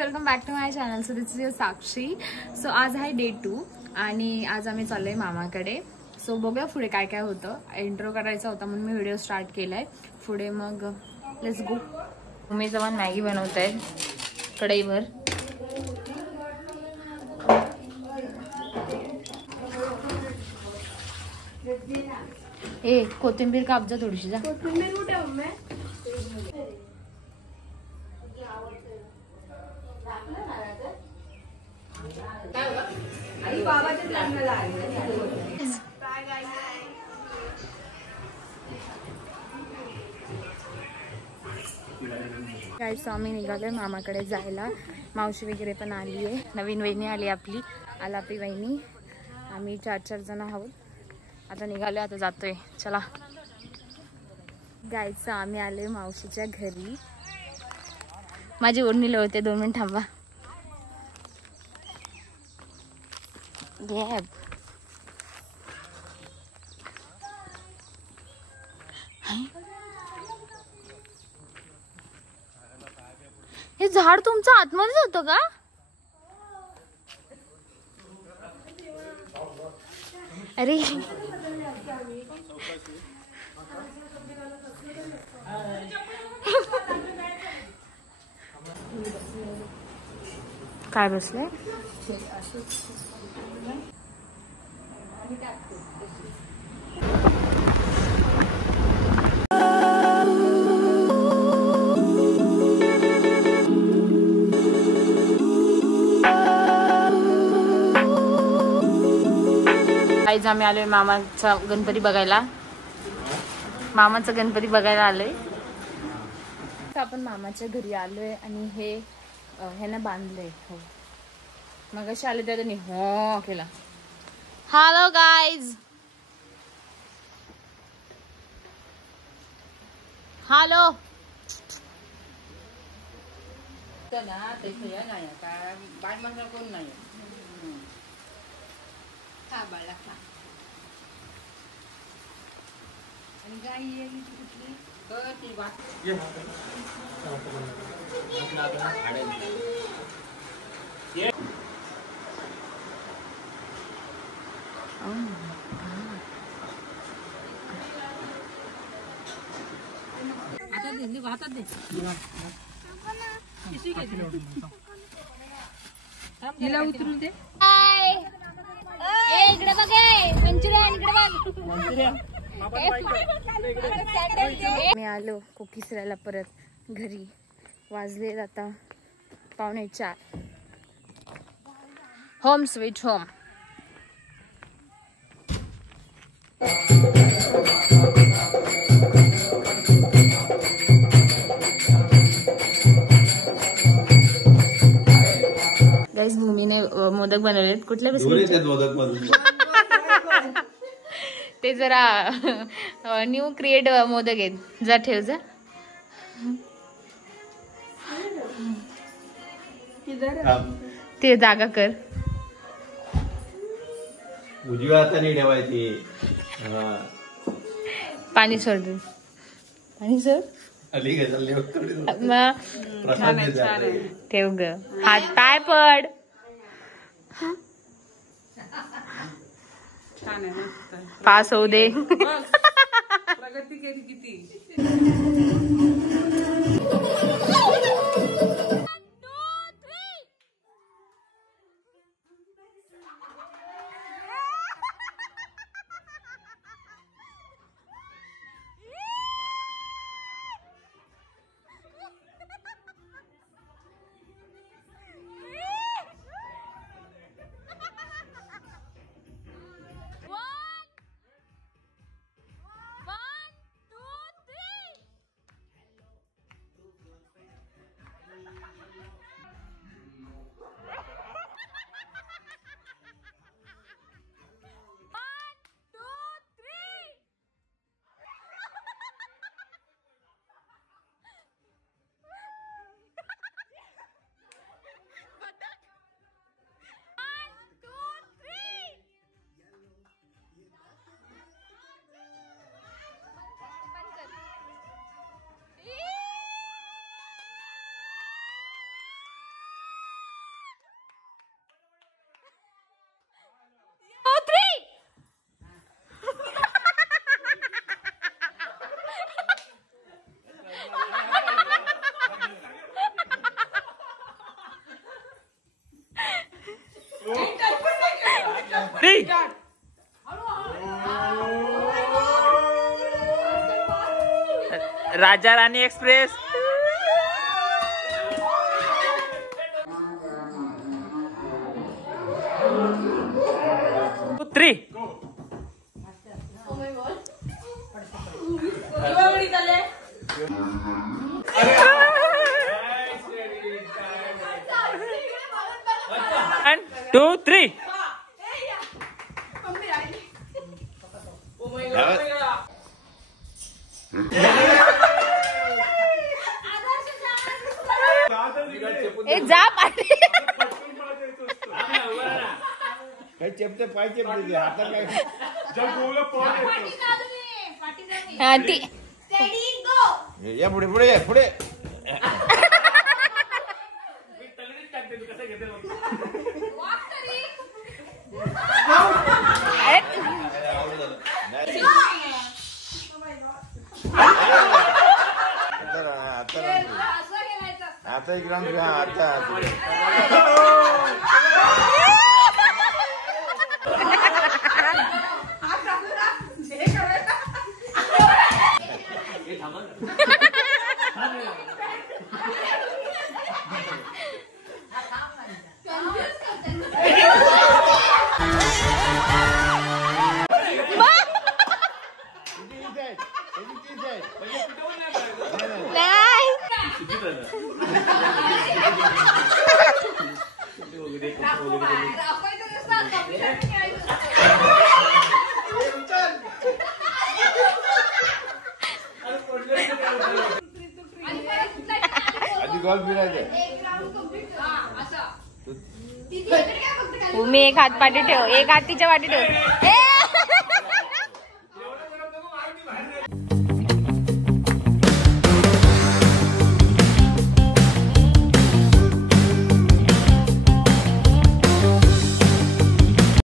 Welcome back to my channel. So this is your Sakshi. So आज आहे day 2 आणि आज आम्ही चाललोय मामाकडे. सो बघूया पुढे काय काय होतं. इंट्रो करायचा होता म्हणून मी व्हिडिओ स्टार्ट केलाय. पुढे मग लेट्स गो. मी जवान मॅगी बनवत आहे कढईवर. ए कोथिंबीर कापजा थोडीशी. जा कोथिंबीर कुठे मम्मी? गाईस आम्ही निघालोय मामाकडे जायला. मावशी वगैरे पण आली आहे. नवीन वहिनी आली आपली आलापी वहिनी. आम्ही 4 जण आहोत. आता निघालोय. आता जातोय. चला गाईस आम्ही आलोय मावशीच्या घरी. माझी ओढणी लावते. 2 मिनिट थांबा. हे झाड तुमचं आतमध्येच होतं का? अरे काय बसले? आज आम्ही आलोय मामाचा गणपती बघायला. मामाचा गणपती बघायला आलोय. आपण मामाच्या घरी आलोय आणि हे ह्यानं बांधलंय. हो मग अशी आले तर त्यांनी हो केला. Hello guys. हॅलो. उतरून दे. इकडे बघ मंचुरियन. इकडे बघ. मी आलो कोकिसऱ्याला परत घरी. वाजले आता 3:45. Home sweet home. गाईस भूमीने मोदक बनवलेत. कुठल्या बिस्किट? ते जरा न्यू क्रिएट मोदक आहेत. जा ठेव जा. ते जागा कर. उजव्या हाताने ठेवायची. पाणी सोड. पाणी सोड. ठेव ग. हात पाय पड. पास होऊ दे. प्रगती केली किती. 3. राजा राणी एक्सप्रेस. 3. One, 2, 3. ए जा पाठी. काही चेपते पाय चेपते आता काय हा, ती या पुढे पुढे पुढे आता एक राऊंड घ्या आता गोल फिरायचं. मी एक हात पाठी ठेव, एक हात तिच्या पाठी ठेव. ए